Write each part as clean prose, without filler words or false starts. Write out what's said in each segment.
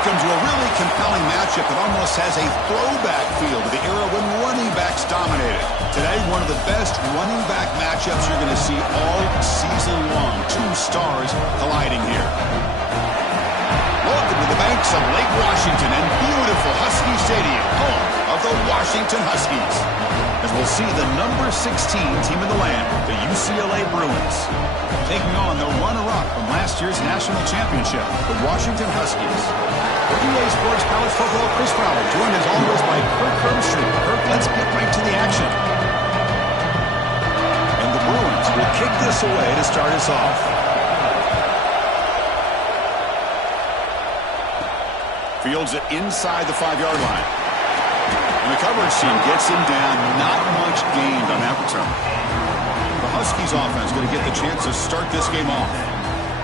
Welcome to a really compelling matchup that almost has a throwback feel to the era when running backs dominated. Today, one of the best running back matchups you're going to see all season long. Two stars colliding here. Welcome to the banks of Lake Washington and beautiful Husky Stadium, home of the Washington Huskies. As we'll see the number 16 team in the land, the UCLA Bruins, taking on the runner-up from last year's national championship, the Washington Huskies. For EA Sports College Football, Chris Fowler, joined as always by Kirk Herbstreit. Kirk, let's get right to the action. And the Bruins will kick this away to start us off. Fields it inside the 5-yard line. And the coverage team gets him down. Not much gained on that return. The Huskies offense going to get the chance to start this game off.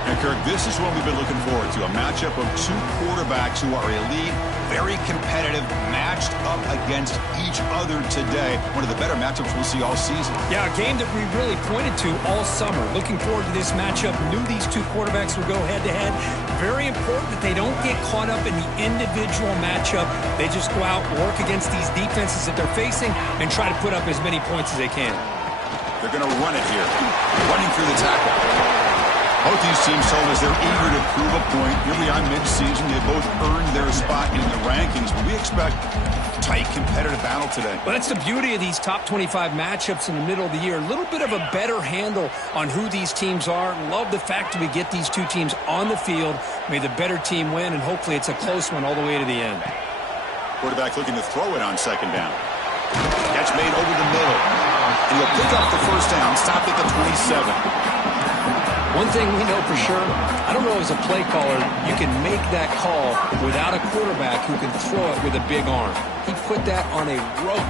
And Kirk, this is what we've been looking forward to. A matchup of two quarterbacks who are elite, very competitive, matched up against each other today. One of the better matchups we'll see all season. Yeah, a game that we really pointed to all summer. Looking forward to this matchup. Knew these two quarterbacks would go head-to-head. Very important that they don't get caught up in the individual matchup. They just go out, work against these defenses that they're facing, and try to put up as many points as they can. They're going to run it here. Running through the tackle. Both these teams told us they're eager to prove a point. Here we are mid-season. They both earned their spot in the rankings, but we expect a tight, competitive battle today. Well, that's the beauty of these top 25 matchups in the middle of the year. A little bit of a better handle on who these teams are. Love the fact that we get these two teams on the field. May the better team win, and hopefully it's a close one all the way to the end. Quarterback looking to throw it on second down. Catch made over the middle. And he'll pick up the first down, stop at the 27. One thing we know for sure, I don't know as a play caller, you can make that call without a quarterback who can throw it with a big arm. He put that on a rope.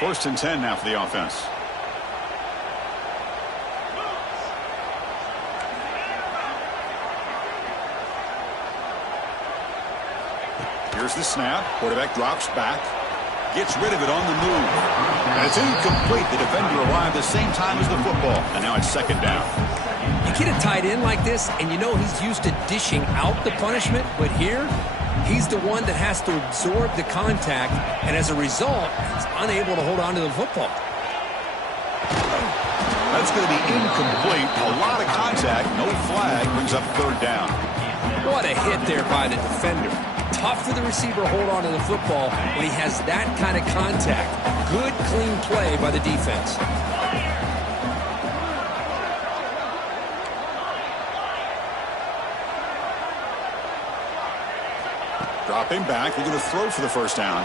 1st and 10 now for the offense. Here's the snap. Quarterback drops back. Gets rid of it on the move. And it's incomplete. The defender arrived the same time as the football. And now it's second down. You get a tight end like this, and you know he's used to dishing out the punishment. But here, he's the one that has to absorb the contact. And as a result, he's unable to hold on to the football. That's going to be incomplete. A lot of contact. No flag. Brings up third down. What a hit there by the defender. Tough for the receiver to hold on to the football when he has that kind of contact. Good, clean play by the defense. Dropping back, looking to throw for the first down.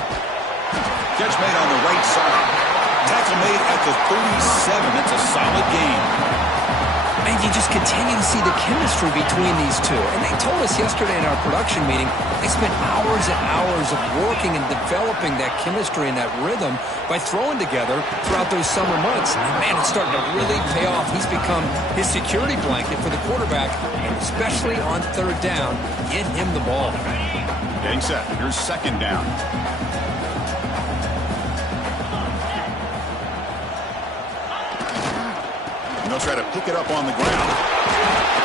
Catch made on the right side. Tackle made at the 37. That's a solid gain. And you just continue to see the chemistry between these two. And they told us yesterday in our production meeting, they spent hours and hours of working and developing that chemistry and that rhythm by throwing together throughout those summer months. And man, it's starting to really pay off. He's become his security blanket for the quarterback, and especially on third down, get him the ball. Getting set. Here's second down. And they'll try to pick it up on the ground.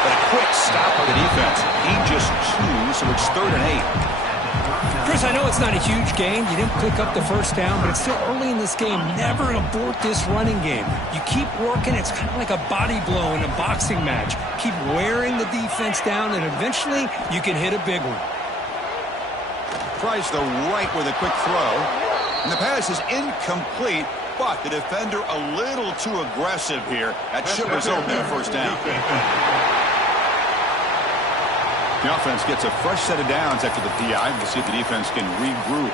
But a quick stop by the defense. He just 2, so it's 3rd and 8. Chris, I know it's not a huge gain. You didn't pick up the first down, but it's still early in this game. Never abort this running game. You keep working. It's kind of like a body blow in a boxing match. Keep wearing the defense down, and eventually you can hit a big one. Tries the right with a quick throw. And the pass is incomplete. But the defender a little too aggressive here. That should result in a first down. The offense gets a fresh set of downs after the PI. We'll see if the defense can regroup.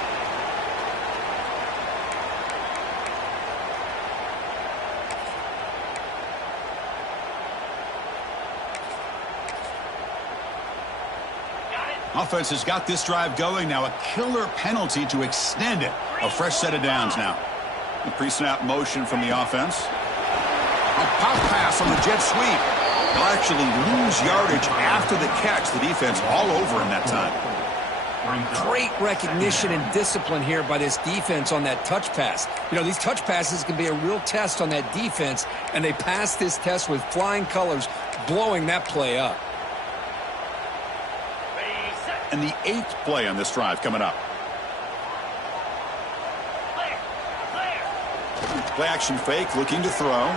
Offense has got this drive going. Now a killer penalty to extend it. A fresh set of downs now. The pre-snap motion from the offense. A pop pass on the jet sweep. They'll actually lose yardage after the catch. The defense all over in that time. Great recognition and discipline here by this defense on that touch pass. You know, these touch passes can be a real test on that defense, and they passed this test with flying colors, blowing that play up. and the 8th play on this drive coming up. Play action fake, looking to throw.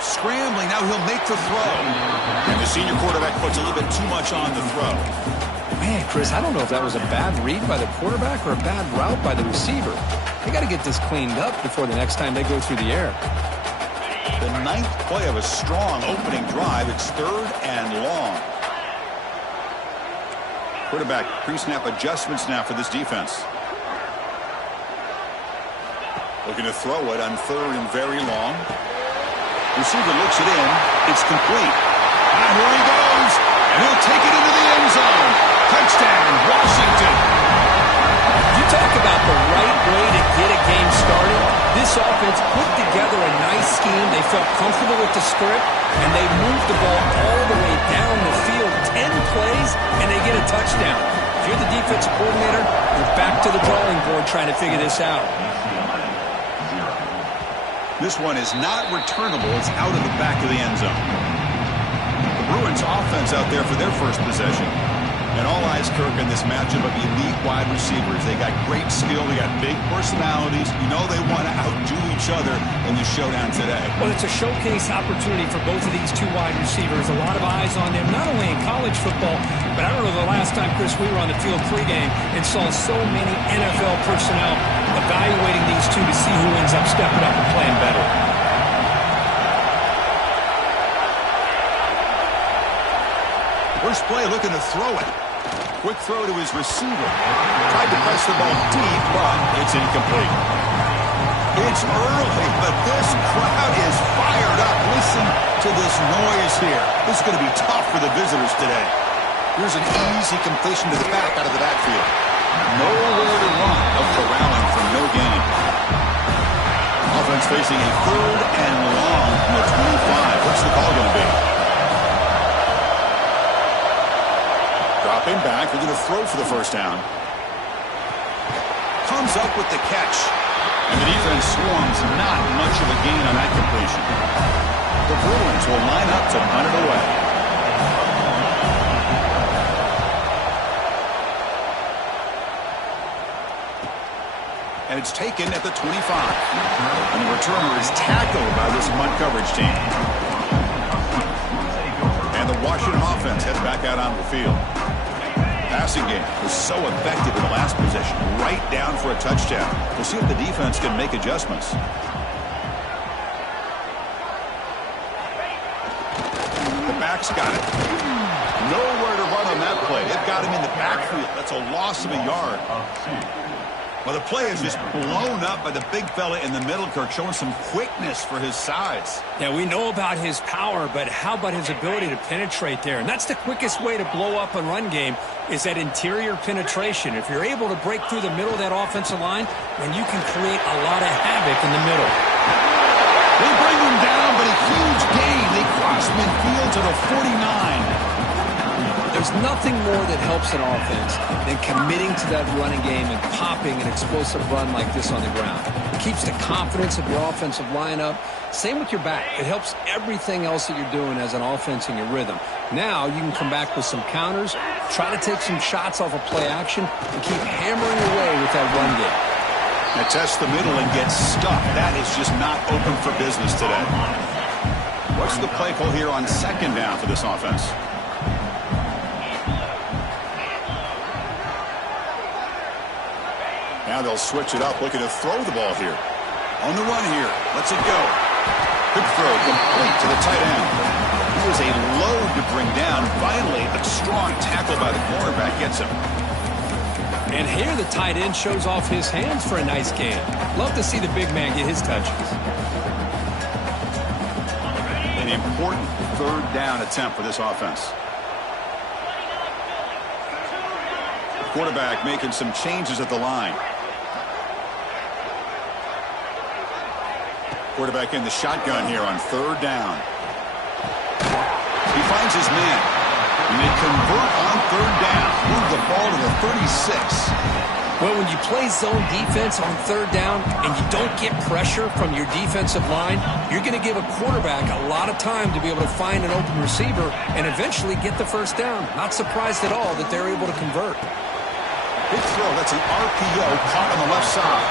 Scrambling, now he'll make the throw. And the senior quarterback puts a little bit too much on the throw. Man, Chris, I don't know if that was a bad read by the quarterback or a bad route by the receiver. They got to get this cleaned up before the next time they go through the air. The 9th play of a strong opening drive. It's 3rd and long. Quarterback pre-snap adjustments now for this defense. Looking to throw it on 3rd and very long. Receiver looks it in. It's complete. And here he goes. And he'll take it into the end zone. Touchdown, Washington. You talk about the right way to get a game started. This offense put together a nice scheme. They felt comfortable with the script, and they moved the ball all the way down the field, 10 plays, and they get a touchdown. If you're the defensive coordinator, you're back to the drawing board trying to figure this out. This one is not returnable. It's out of the back of the end zone. The Bruins offense out there for their first possession. And all eyes, Kirk, in this matchup of elite wide receivers. They got great skill. They got big personalities. You know they want to outdo each other in the showdown today. Well, it's a showcase opportunity for both of these two wide receivers. A lot of eyes on them, not only in college football, but I don't know the last time, Chris, we were on the field pregame and saw so many NFL personnel evaluating these two to see who ends up stepping up and playing better. First play, looking to throw it. Quick throw to his receiver. Tried to press the ball deep, but it's incomplete. It's early, but this crowd is fired up. Listen to this noise here. This is going to be tough for the visitors today. Here's an easy completion to the back out of the backfield. Nowhere to run. Up corralling for no gain. Offense facing a 3rd and long from the 25. What's the call going to be? Dropping back. We're going to throw for the first down. Comes up with the catch. And the defense swarms. Not much of a gain on that completion. The Bruins will line up to punt it away. And it's taken at the 25. And the returner is tackled by this punt coverage team. And the Washington offense heads back out onto the field. Passing game was so effective in the last possession. Right down for a touchdown. We'll see if the defense can make adjustments. The back's got it. Nowhere to run on that play. They've got him in the backfield. That's a loss of a yard. Well, the play is just blown up by the big fella in the middle, Kirk, showing some quickness for his size. Yeah, we know about his power, but how about his ability to penetrate there? And that's the quickest way to blow up a run game is that interior penetration. If you're able to break through the middle of that offensive line, then you can create a lot of havoc in the middle. They bring him down, but a huge gain. They cross midfield to the 49. There's nothing more that helps an offense than committing to that running game and popping an explosive run like this on the ground. It keeps the confidence of your offensive lineup. Same with your back. It helps everything else that you're doing as an offense in your rhythm. Now you can come back with some counters, try to take some shots off of play action, and keep hammering away with that run game. Now test the middle and get stuck. That is just not open for business today. What's the play call here on 2nd down for this offense? Now they'll switch it up, looking to throw the ball here. On the run here. Lets it go. Quick throw, complete to the tight end. He was a load to bring down. Finally, a strong tackle by the cornerback gets him. And here the tight end shows off his hands for a nice gain. Love to see the big man get his touches. An important 3rd down attempt for this offense. The quarterback making some changes at the line. Quarterback in the shotgun here on 3rd down. He finds his man. And they convert on 3rd down. Move the ball to the 36. Well, when you play zone defense on third down and you don't get pressure from your defensive line, you're going to give a quarterback a lot of time to be able to find an open receiver and eventually get the first down. Not surprised at all that they're able to convert. Big throw. That's an RPO caught on the left side.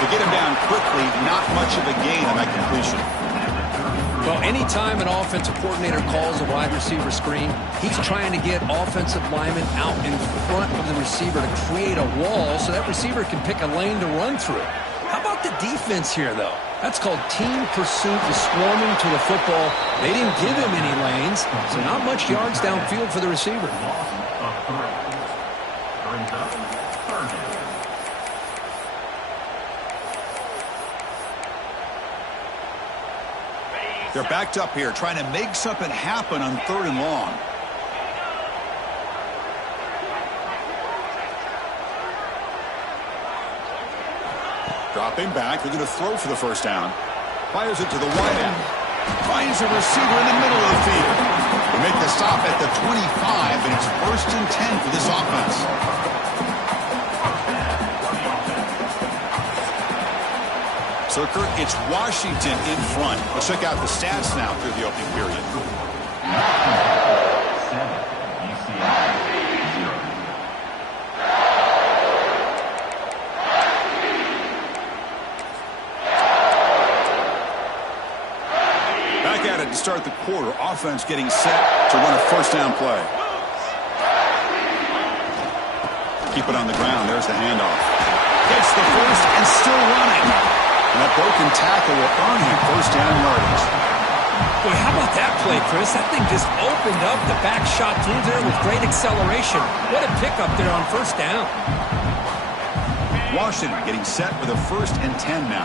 To get him down quickly, not much of a gain on that completion. Well, anytime an offensive coordinator calls a wide receiver screen, he's trying to get offensive linemen out in front of the receiver to create a wall so that receiver can pick a lane to run through. How about the defense here, though? That's called team pursuit, the swarming to the football. They didn't give him any lanes, so not much yards downfield for the receiver. They're backed up here, trying to make something happen on 3rd and long. Dropping back, they're going to throw for the first down. Fires it to the wide end. Finds a receiver in the middle of the field. They make the stop at the 25, and it's 1st and 10 for this offense. So, Kurt, it's Washington in front. Let's check out the stats now through the opening period. Back at it to start the quarter. Offense getting set to run a first down play. Keep it on the ground. There's the handoff. Gets the first and still running. And that broken tackle will earn him first down yardage. Boy, how about that play, Chris? That thing just opened up. The back shot through there with great acceleration. What a pickup there on first down. Washington getting set with a 1st and 10 now.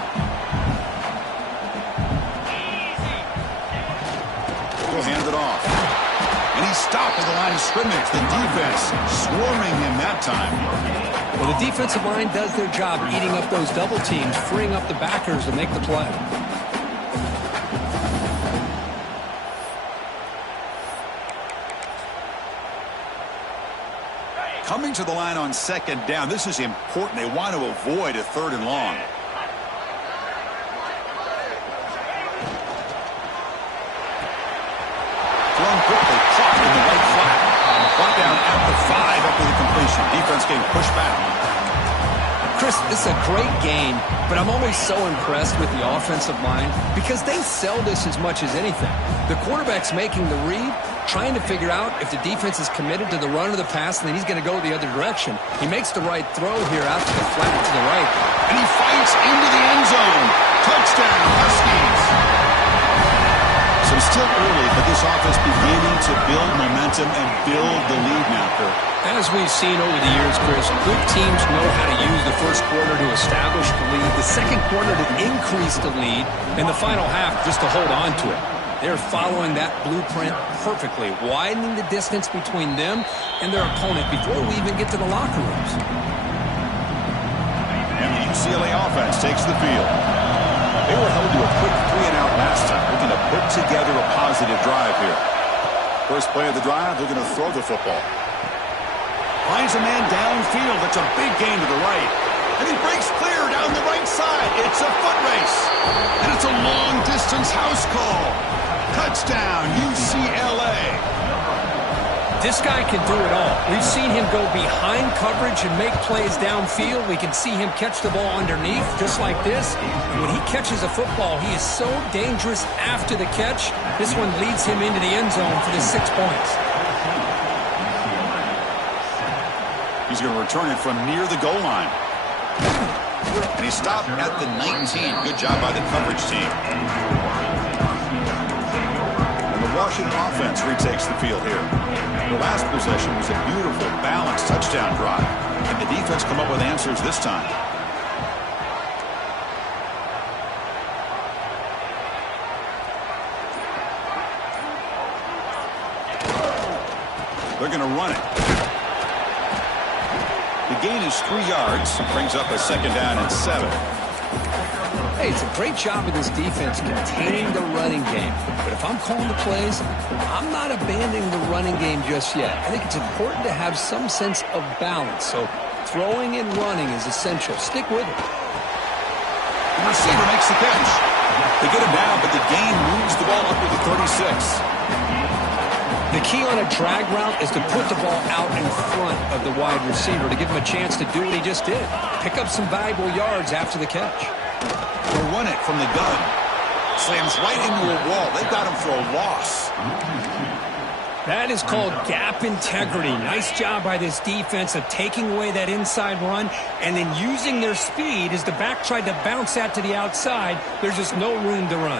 He'll hand it off. And he's stopped at the line of scrimmage. The defense swarming him that time. Well, the defensive line does their job eating up those double teams, freeing up the backers to make the play. Coming to the line on 2nd down. This is important. They want to avoid a 3rd and long. Thrown quickly, caught in the right flat. Brought down at the 5 after the completion. Defense getting pushed back. Chris, this is a great game, but I'm always so impressed with the offensive line because they sell this as much as anything. The quarterback's making the read, trying to figure out if the defense is committed to the run or the pass, and then he's going to go the other direction. He makes the right throw here out to the flat to the right. And he fights into the end zone. Touchdown, Huskies. So still early, but this offense beginning to build momentum and build the lead now, Kurt. As we've seen over the years, Chris, good teams know how to use the first quarter to establish the lead, the second quarter to increase the lead, and the final half just to hold on to it. They're following that blueprint perfectly, widening the distance between them and their opponent before we even get to the locker rooms. And the UCLA offense takes the field. They were held to a quick 3-and-out last time. Looking to put together a positive drive here. First play of the drive, they're going to throw the football. Finds a man downfield. That's a big gain to the right. And he breaks clear down the right side. It's a foot race. And it's a long-distance house call. Touchdown, UCLA. This guy can do it all. We've seen him go behind coverage and make plays downfield. We can see him catch the ball underneath, just like this. And when he catches a football, he is so dangerous after the catch. This one leads him into the end zone for the 6 points. He's going to return it from near the goal line. And he stopped at the 19. Good job by the coverage team. And the Washington offense retakes the field here. The last possession was a beautiful, balanced touchdown drive. And the defense come up with answers this time. They're going to run it. The gain is 3 yards. Brings up a 2nd down and 7. Hey, it's a great job of this defense containing the running game. But if I'm calling the plays, I'm not abandoning the running game just yet. I think it's important to have some sense of balance. So Throwing and running is essential. Stick with it. The receiver makes the catch. They get him down, but the gain moves the ball up to the 36. The key on a drag route is to put the ball out in front of the wide receiver to give him a chance to do what he just did. Pick up some valuable yards after the catch. They'll run it from the gun. Slams right into a wall. They got him for a loss. That is called gap integrity. Nice job by this defense of taking away that inside run and then using their speed as the back tried to bounce that to the outside. There's just no room to run.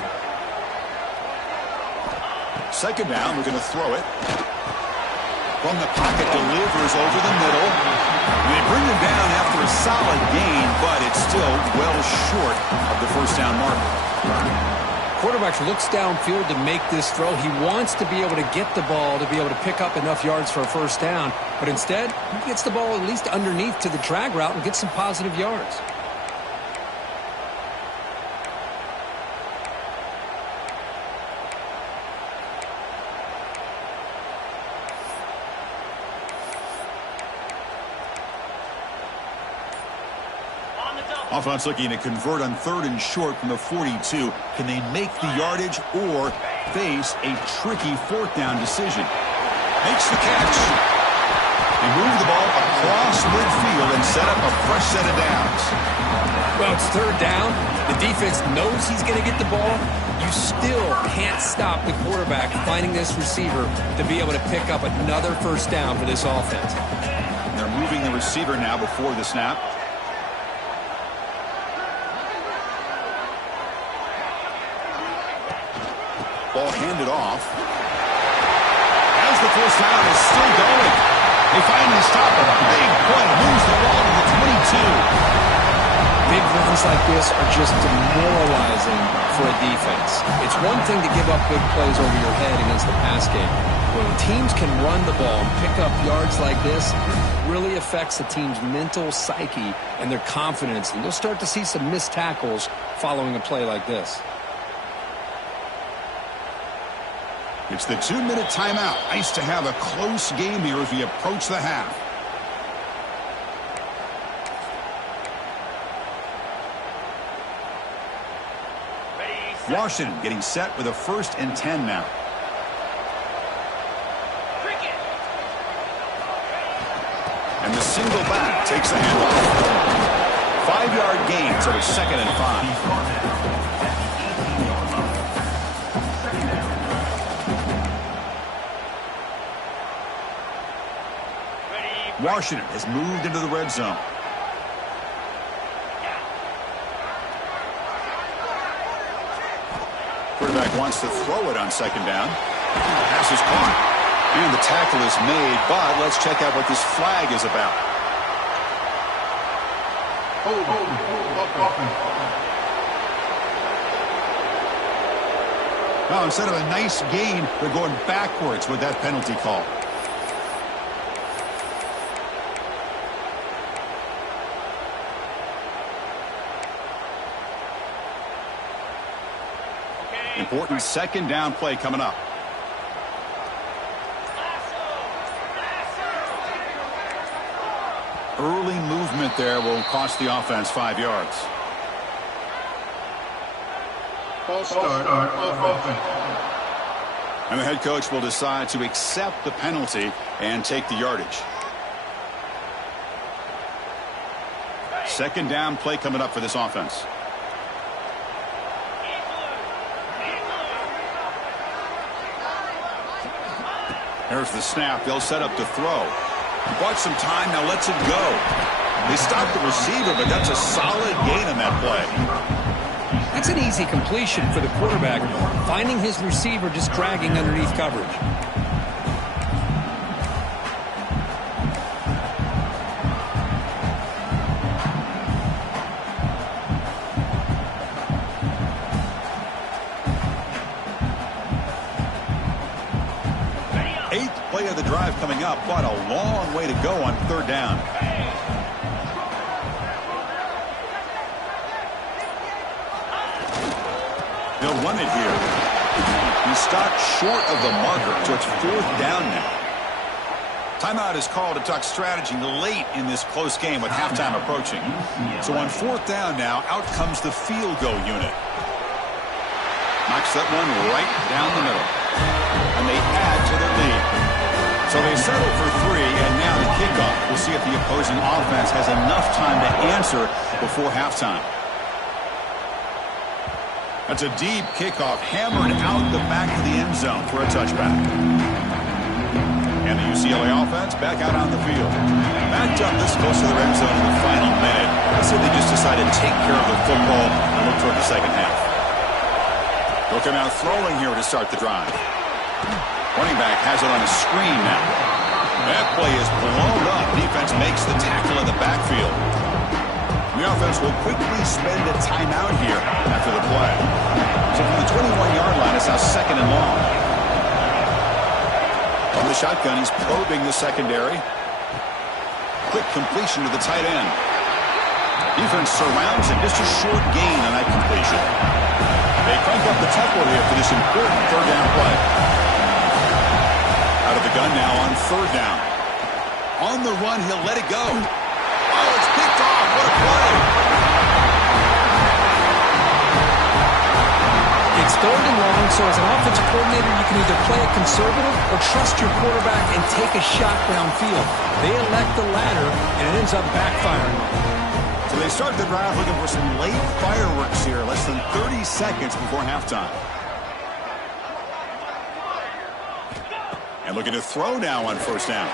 Second down, we're going to throw it. From the pocket, delivers over the middle. And they bring him down after a solid gain, but it's still well short of the first down marker. Quarterback looks downfield to make this throw. He wants to be able to get the ball to be able to pick up enough yards for a first down. But instead, he gets the ball at least underneath to the drag route and gets some positive yards. Offense looking to convert on 3rd and short from the 42. Can they make the yardage or face a tricky 4th down decision? Makes the catch. They move the ball across midfield and set up a fresh set of downs. Well, it's 3rd down. The defense knows he's going to get the ball. You still can't stop the quarterback finding this receiver to be able to pick up another first down for this offense. And they're moving the receiver now before the snap. Ball handed off. As the first down is still going. They finally stop it. Big play. Moves the ball to the 22. Big runs like this are just demoralizing for a defense. It's one thing to give up big plays over your head against the pass game. When teams can run the ball and pick up yards like this, it really affects the team's mental psyche and their confidence. And you'll start to see some missed tackles following a play like this. It's the 2-minute timeout. Nice to have a close game here as we approach the half. Washington getting set with a 1st and 10 now. And the single back takes a handoff. 5-yard gain, so it's 2nd and 5. Washington has moved into the red zone. Quarterback wants to throw it on 2nd down. Pass is caught. And the tackle is made, but let's check out what this flag is about. Now, instead of a nice gain, they're going backwards with that penalty call. Important 2nd down play coming up. Early movement there will cost the offense 5 yards. And the head coach will decide to accept the penalty and take the yardage. 2nd down play coming up for this offense. There's the snap. They'll set up to throw. He bought some time. Now lets it go. They stopped the receiver, but that's a solid gain on that play. That's an easy completion for the quarterback, finding his receiver just dragging underneath coverage. Play of the drive coming up, but a long way to go on 3rd down. They'll run it here. He stopped short of the marker, so it's 4th down now. Timeout is called to Duck strategy late in this close game with halftime approaching. So on 4th down now, out comes the field goal unit. Knocks that one right down the middle. And they add to their lead. So they settle for 3, and now the kickoff. We'll see if the opposing offense has enough time to answer before halftime. That's a deep kickoff, hammered out the back of the end zone for a touchback. And the UCLA offense back out on the field. Backed up this close to the red zone in the final minute. Let's see if they just decided to take care of the football and look toward the second half. They'll come out throwing here to start the drive. Running back has it on a screen now. That play is blown up. Defense makes the tackle in the backfield. The offense will quickly spend a timeout here after the play. So from the 21-yard line, it's now 2nd and long. From the shotgun, he's probing the secondary. Quick completion to the tight end. Defense surrounds him. Just a short gain on that completion. They crank up the tempo here for this important 3rd down play. Out of the gun now on 3rd down. On the run, he'll let it go. Oh, it's picked off. What a play. It's 3rd and long, so as an offensive coordinator, you can either play it conservative or trust your quarterback and take a shot downfield. They elect the latter, and it ends up backfiring. So they start the drive looking for some late fireworks here, less than 30 seconds before halftime. And looking to throw now on 1st down.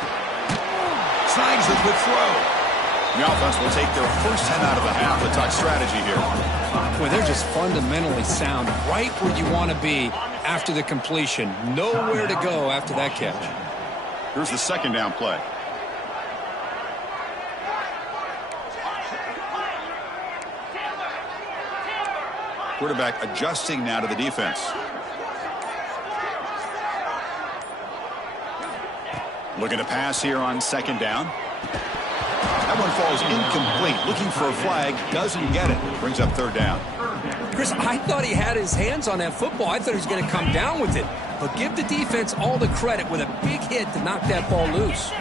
Snags the quick throw. The offense will take their first 10 out of the half with Duck strategy here. Boy, they're just fundamentally sound, right where you want to be after the completion. Nowhere to go after that catch. Here's the 2nd down play. Quarterback adjusting now to the defense. Looking to pass here on 2nd down. That one falls incomplete. Looking for a flag. Doesn't get it. Brings up 3rd down. Chris, I thought he had his hands on that football. I thought he was going to come down with it. But give the defense all the credit with a big hit to knock that ball loose.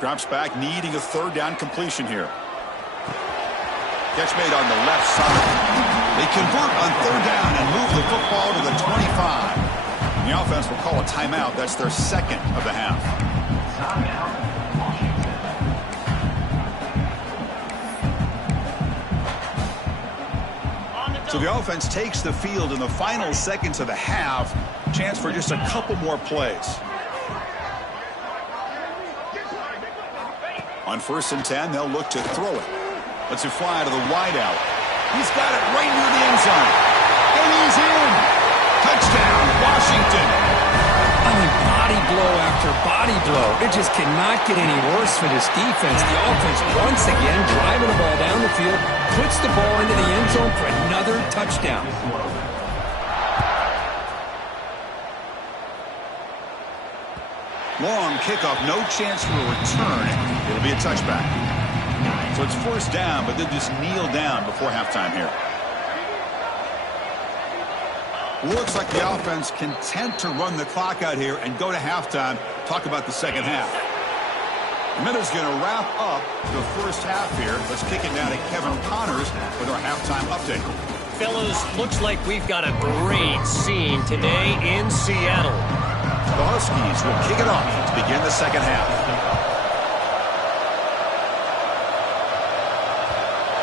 Drops back, needing a 3rd down completion here. Catch made on the left side. They convert on 3rd down and move the football to the 25. The offense will call a timeout. That's their 2nd of the half. So the offense takes the field in the final seconds of the half. Chance for just a couple more plays. On 1st and 10, they'll look to throw it. Let's it fly to the wideout. He's got it right near the end zone. And he's in. Touchdown, Washington. I mean, body blow after body blow. It just cannot get any worse for this defense. The offense, once again, driving the ball down the field, puts the ball into the end zone for another touchdown. Long kickoff, no chance for a return. It'll be a touchback. So it's 1st down, but they'll just kneel down before halftime here. Looks like the offense content to run the clock out here and go to halftime. Talk about the second half. The minute's going to wrap up the first half here. Let's kick it down to Kevin Connors with our halftime update. Fellas, looks like we've got a great scene today in Seattle. The Huskies will kick it off to begin the second half.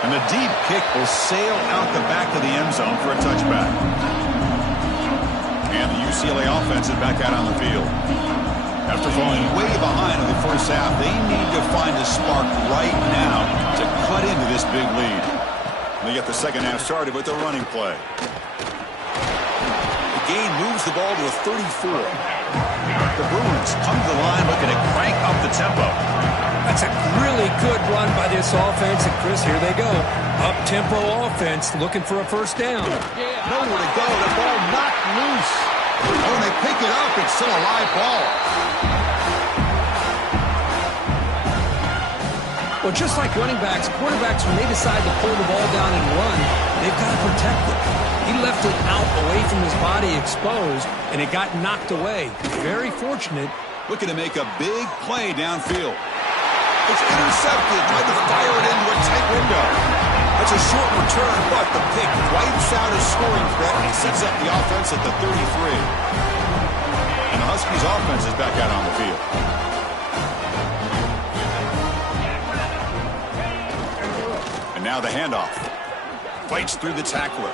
And the deep kick will sail out the back of the end zone for a touchback. And the UCLA offense is back out on the field. After falling way behind in the first half, they need to find a spark right now to cut into this big lead. And they get the second half started with the running play. The game moves the ball to a 34. The Bruins come to the line looking to crank up the tempo. That's a really good run by this offense. And, Chris, here they go. Up-tempo offense looking for a first down. Nowhere to go. The ball knocked loose. When they pick it up, it's still a live ball. Well, just like running backs, quarterbacks, when they decide to pull the ball down and run, they've got to protect it. He left it out away from his body exposed, and it got knocked away. Very fortunate. Looking to make a big play downfield. It's intercepted, trying to fire it into a tight window. That's a short return, but the pick wipes out his scoring threat and sets up the offense at the 33. And the Huskies offense is back out on the field. And now the handoff. Fights through the tackler.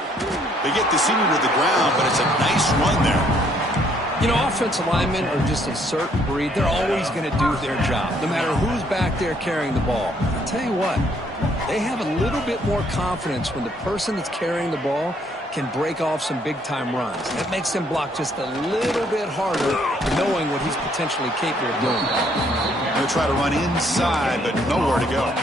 They get the senior to the ground, but it's a nice run there. You know, offensive linemen are just a certain breed. They're always going to do their job, no matter who's back there carrying the ball. I'll tell you what, they have a little bit more confidence when the person that's carrying the ball can break off some big-time runs. That makes them block just a little bit harder, knowing what he's potentially capable of doing. They'll try to run inside, but nowhere to go.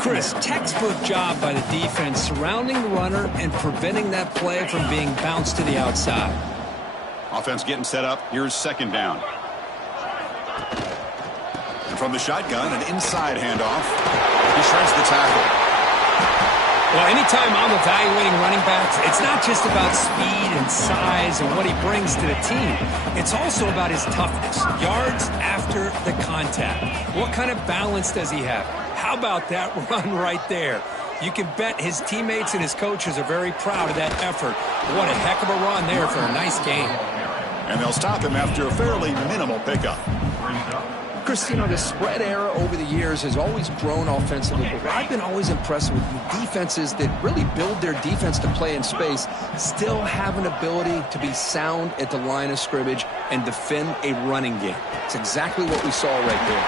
Chris, textbook job by the defense surrounding the runner and preventing that play from being bounced to the outside. Offense getting set up. Here's second down. And from the shotgun, an inside handoff. He shreds the tackle. Well, anytime I'm evaluating running backs, it's not just about speed and size and what he brings to the team. It's also about his toughness. Yards after the contact. What kind of balance does he have? How about that run right there? You can bet his teammates and his coaches are very proud of that effort. What a heck of a run there for a nice game. And they'll stop him after a fairly minimal pickup. Chris, you know, the spread era over the years has always grown offensively, but what I've been always impressed with defenses that really build their defense to play in space still have an ability to be sound at the line of scrimmage and defend a running game. It's exactly what we saw right there.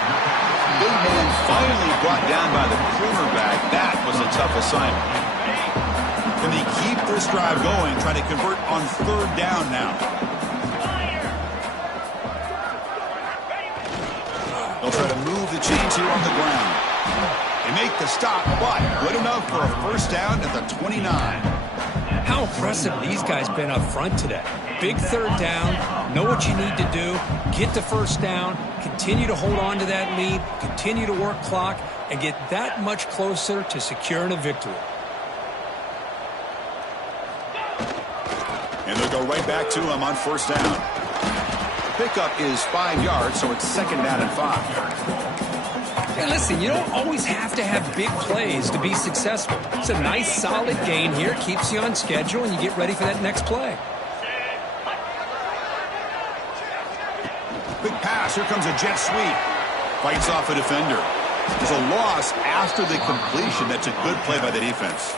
Big man finally brought down by the cornerback. That was a tough assignment. Can they keep this drive going, trying to convert on third down now? They'll try to move the chains here on the ground. They make the stop, but good enough for a first down at the 29. How impressive these guys been up front today. Big third down, know what you need to do, get the first down, continue to hold on to that lead, continue to work clock, and get that much closer to securing a victory. And they'll go right back to him on first down. Pickup is 5 yards, so it's second down and 5. Hey, listen, you don't always have to have big plays to be successful. It's a nice, solid gain here. Keeps you on schedule, and you get ready for that next play. Big pass. Here comes a jet sweep. Fights off a defender. There's a loss after the completion. That's a good play by the defense.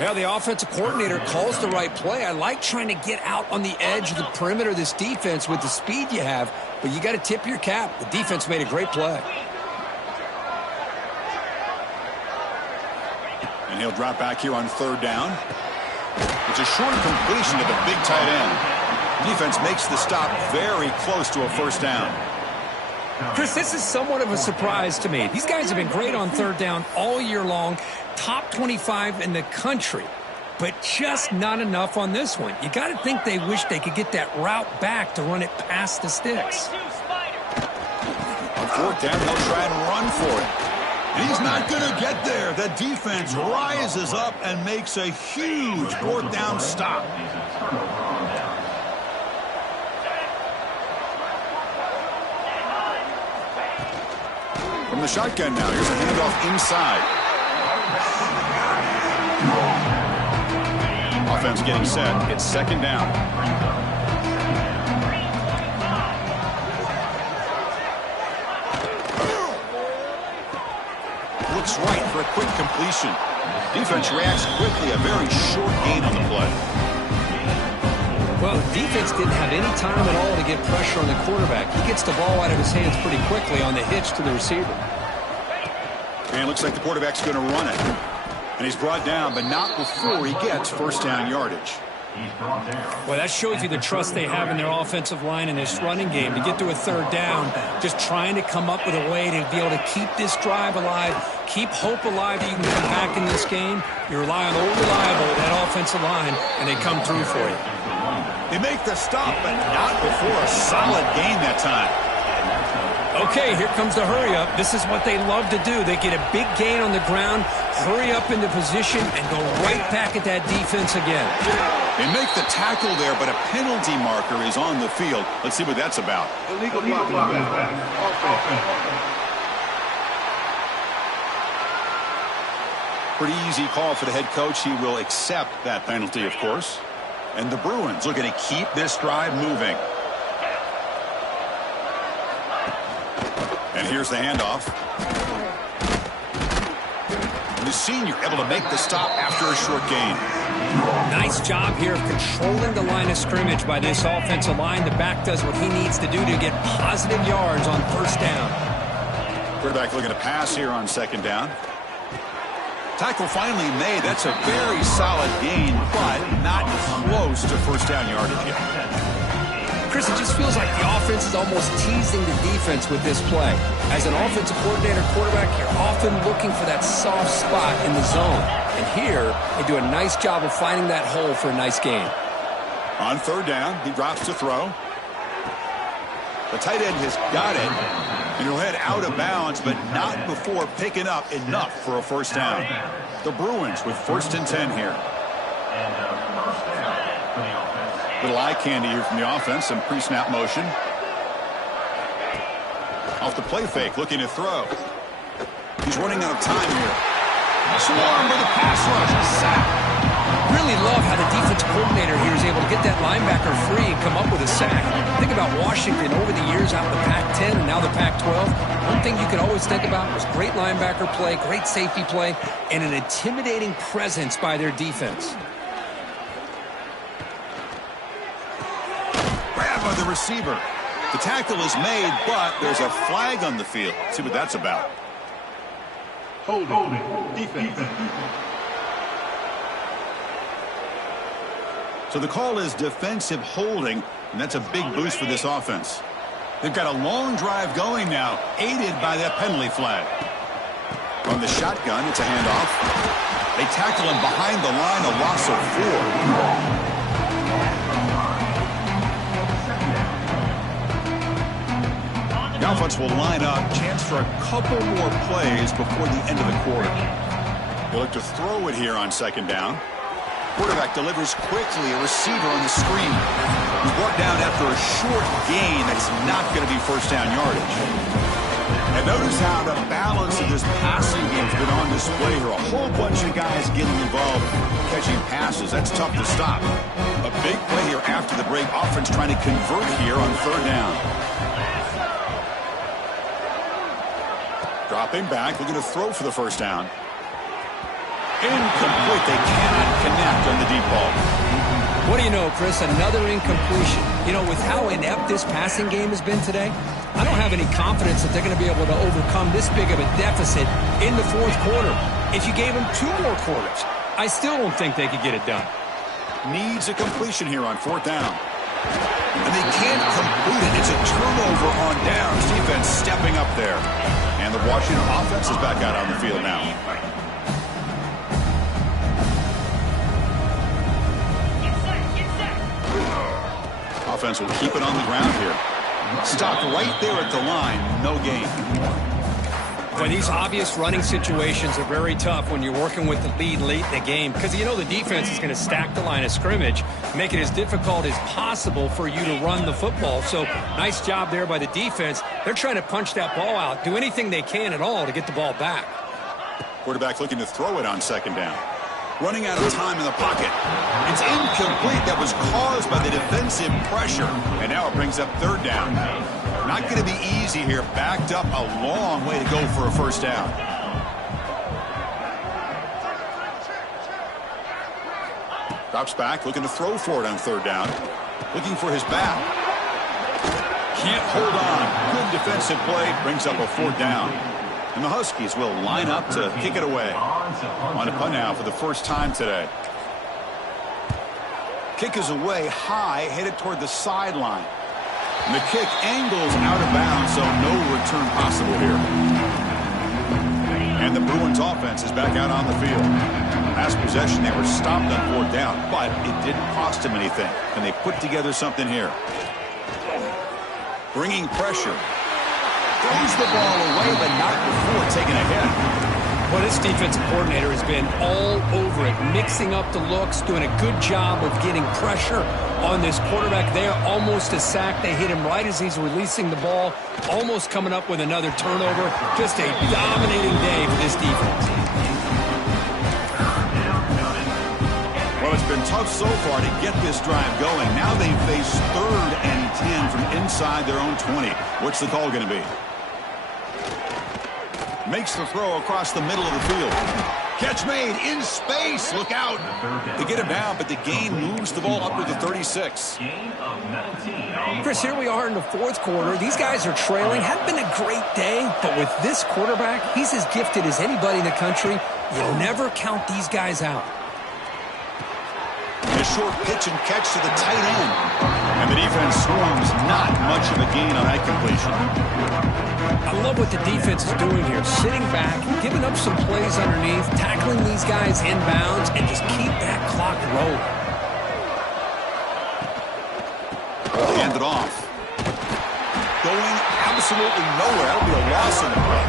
Well, the offensive coordinator calls the right play. I like trying to get out on the edge of the perimeter of this defense with the speed you have, but you got to tip your cap. The defense made a great play. And he'll drop back here on third down. It's a short completion to the big tight end. Defense makes the stop very close to a first down. Chris, this is somewhat of a surprise to me. These guys have been great on third down all year long, top 25 in the country, but just not enough on this one. You got to think they wish they could get that route back to run it past the sticks. On fourth down, they'll try and run for it. And he's not going to get there. The defense rises up and makes a huge fourth down stop. From the shotgun now, here's a handoff inside. Offense getting set. It's second down. Looks right for a quick completion. Defense reacts quickly. A very short gain on the play. Well, the defense didn't have any time at all to get pressure on the quarterback. He gets the ball out of his hands pretty quickly on the hitch to the receiver. And it looks like the quarterback's going to run it. And he's brought down, but not before he gets first down yardage. Well, that shows you the trust they have in their offensive line in this running game. To get to a third down, just trying to come up with a way to be able to keep this drive alive, keep hope alive that you can come back in this game. You rely on old reliable, that offensive line, and they come through for you. They make the stop, but not before a solid gain that time. Okay, here comes the hurry up. This is what they love to do. They get a big gain on the ground, hurry up into position, and go right back at that defense again. They make the tackle there, but a penalty marker is on the field. Let's see what that's about. Illegal blocking. Pretty easy call for the head coach. He will accept that penalty, of course. And the Bruins looking to keep this drive moving. And here's the handoff. And the senior able to make the stop after a short gain. Nice job here of controlling the line of scrimmage by this offensive line. The back does what he needs to do to get positive yards on first down. Quarterback looking to pass here on second down. Tackle finally made. That's a very solid gain, but not close to first down yardage yet. Chris, it just feels like the offense is almost teasing the defense with this play. As an offensive coordinator quarterback, you're often looking for that soft spot in the zone. And here, they do a nice job of finding that hole for a nice gain. On third down, he drops to throw. The tight end has got it. And he'll head out of bounds, but not before picking up enough for a first down. The Bruins with 1st and 10 here. Little eye candy here from the offense, some pre-snap motion. Off the play fake, looking to throw. He's running out of time here. Swarm with a pass rush, a sack. Really love how the defense coordinator here is able to get that linebacker free and come up with a sack. Think about Washington over the years out in the Pac-10 and now the Pac-12. One thing you could always think about was great linebacker play, great safety play, and an intimidating presence by their defense. Grab by the receiver. The tackle is made, but there's a flag on the field. Let's see what that's about. Holding. Defense. So the call is defensive holding, and that's a big boost for this offense. They've got a long drive going now, aided by that penalty flag. From the shotgun, it's a handoff. They tackle him behind the line, a loss of 4. The offense will line up, chance for a couple more plays before the end of the quarter. They'll look to throw it here on second down. Quarterback delivers quickly, a receiver on the screen. He's brought down after a short gain. That's not going to be first down yardage. And notice how the balance of this passing game has been on display here. A whole bunch of guys getting involved catching passes. That's tough to stop. A big play here after the break. Offense trying to convert here on third down. Dropping back, looking to throw for the first down. Incomplete. They cannot connect on the deep ball. What do you know, Chris? Another incompletion. You know, with how inept this passing game has been today, I don't have any confidence that they're going to be able to overcome this big of a deficit in the fourth quarter. If you gave them 2 more quarters, I still don't think they could get it done. Needs a completion here on fourth down. And they can't complete it. It's a turnover on downs. Defense stepping up there. And the Washington offense is back out on the field now. Offense will keep it on the ground here. Stopped right there at the line. No gain. Boy, these obvious running situations are very tough when you're working with the lead late in the game because you know the defense is going to stack the line of scrimmage, make it as difficult as possible for you to run the football. So nice job there by the defense. They're trying to punch that ball out, do anything they can at all to get the ball back. Quarterback looking to throw it on second down. Running out of time in the pocket. It's incomplete. That was caused by the defensive pressure. And now it brings up third down. Not going to be easy here. Backed up a long way to go for a first down. Drops back, looking to throw for it on third down. Looking for his back. Can't hold on. Good defensive play. Brings up a fourth down. And the Huskies will line up to kick it away. On a punt now for the first time today. Kick is away high, headed toward the sideline. And the kick angles out of bounds, so no return possible here. And the Bruins offense is back out on the field. Last possession, they were stopped on fourth down, but it didn't cost them anything. And they put together something here. Bringing pressure. Throws the ball away, but not before taking a hit. Well, this defensive coordinator has been all over it, mixing up the looks, doing a good job of getting pressure on this quarterback there. Almost a sack. They hit him right as he's releasing the ball, almost coming up with another turnover. Just a dominating day for this defense. Well, it's been tough so far to get this drive going. Now they face 3rd and 10 from inside their own 20. What's the call going to be? Makes the throw across the middle of the field. Catch made in space. Look out. They get him down, but the gain moves the ball up to the 36. Chris, here we are in the 4th quarter. These guys are trailing. Hadn't been a great day, but with this quarterback, he's as gifted as anybody in the country. You'll never count these guys out. A short pitch and catch to the tight end. And the defense swarms. Not much of a gain on that completion. I love what the defense is doing here. Sitting back, giving up some plays underneath, tackling these guys inbounds, and just keep that clock rolling. Hand it off. Going absolutely nowhere. That'll be a loss in the play.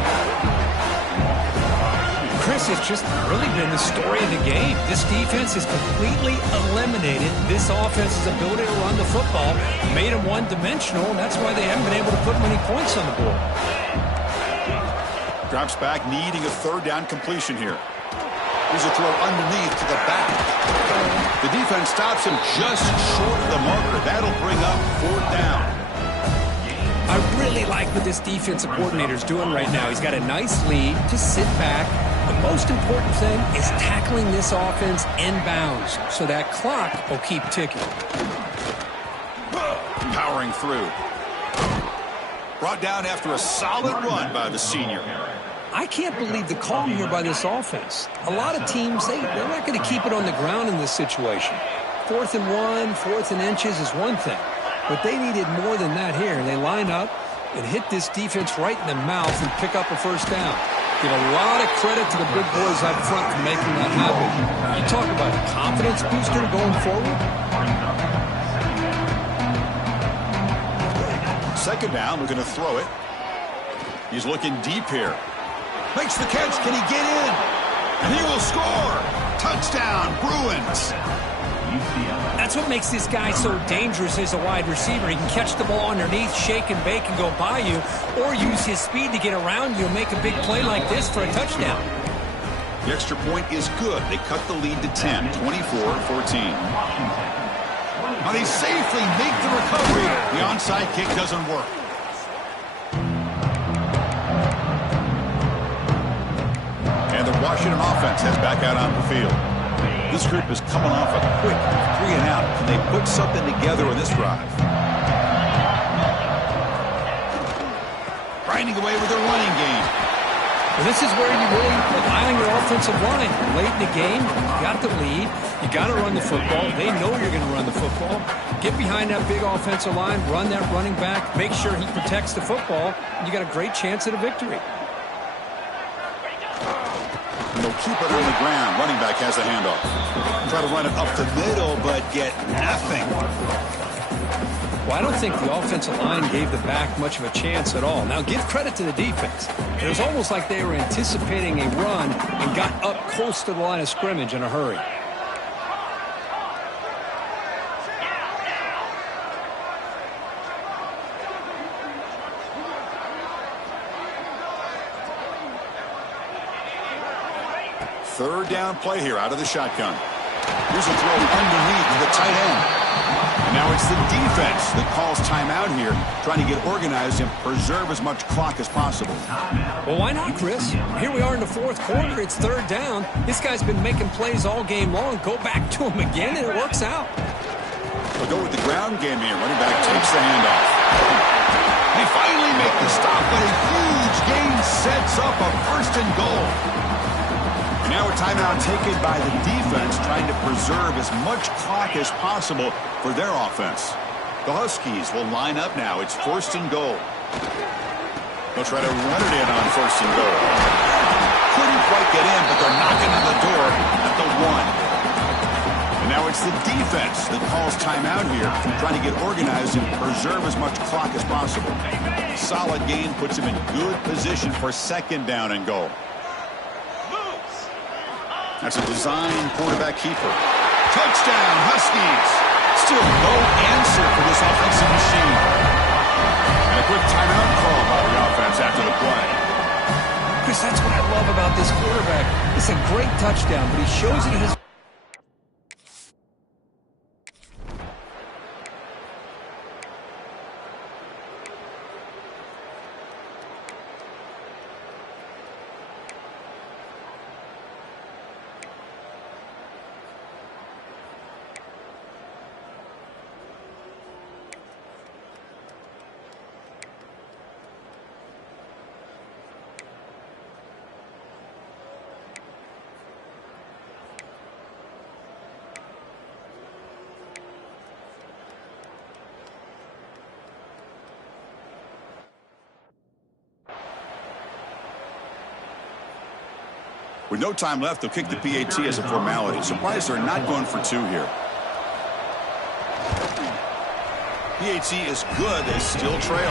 Chris, has just really been the story of the game. This defense has completely eliminated this offense's ability to run the football, made them one-dimensional, and that's why they haven't been able to put many points on the board. Drops back, needing a 3rd down completion here. Here's a throw underneath to the back. The defense stops him just short of the marker. That'll bring up 4th down. I really like what this defensive coordinator is doing right now. He's got a nice lead. Just sit back. The most important thing is tackling this offense inbounds so that clock will keep ticking. Powering through. Brought down after a solid run by the senior. I can't believe the call here by this offense. A lot of teams, they're not going to keep it on the ground in this situation. 4th and 1, 4th and inches is one thing. But they needed more than that here. They line up and hit this defense right in the mouth and pick up a 1st down. Give a lot of credit to the big boys up front for making that happen. You talk about a confidence booster going forward. 2nd down, we're going to throw it. He's looking deep here. Makes the catch. Can he get in? And he will score. Touchdown, Bruins. That's what makes this guy so dangerous as a wide receiver. He can catch the ball underneath, shake and bake, and go by you, or use his speed to get around you and make a big play like this for a touchdown. The extra point is good. They cut the lead to 10, 24-14. Now they safely make the recovery. The onside kick doesn't work. And the Washington offense heads back out on the field. This group is coming off a quick 3 and out. Can they put something together in this drive? Grinding away with their running game. Well, this is where you really rely on your offensive line. Late in the game, you got the lead. You got to run the football. They know you're going to run the football. Get behind that big offensive line, run that running back, make sure he protects the football, and you got a great chance at a victory. And they'll keep it on the ground. Running back has the handoff. Try to run it up the middle, but get nothing. Well, I don't think the offensive line gave the back much of a chance at all. Now, give credit to the defense. It was almost like they were anticipating a run and got up close to the line of scrimmage in a hurry. Third down play here out of the shotgun. Here's a throw underneath to the tight end. And now it's the defense that calls timeout here, trying to get organized and preserve as much clock as possible. Well, why not, Chris? Here we are in the 4th quarter. It's 3rd down. This guy's been making plays all game long. Go back to him again, and it works out. We'll go with the ground game here. Running back takes the handoff. They finally make the stop, but a huge gain sets up a 1st and goal. And now a timeout taken by the defense, trying to preserve as much clock as possible for their offense. The Huskies will line up now. It's 1st and goal. They'll try to run it in on 1st and goal. Couldn't quite get in, but they're knocking on the door at the 1. And now a Now it's the defense that calls timeout here, trying to get organized and preserve as much clock as possible. Solid gain puts him in good position for second down and goal. That's a design quarterback keeper. Touchdown, Huskies. Still no answer for this offensive machine. And a quick timeout call by the offense after the play. Chris, that's what I love about this quarterback. It's a great touchdown, but he shows it in his... With no time left, they'll kick the PAT as a formality. Surprised they're not going for two here. PAT is good. They still trail.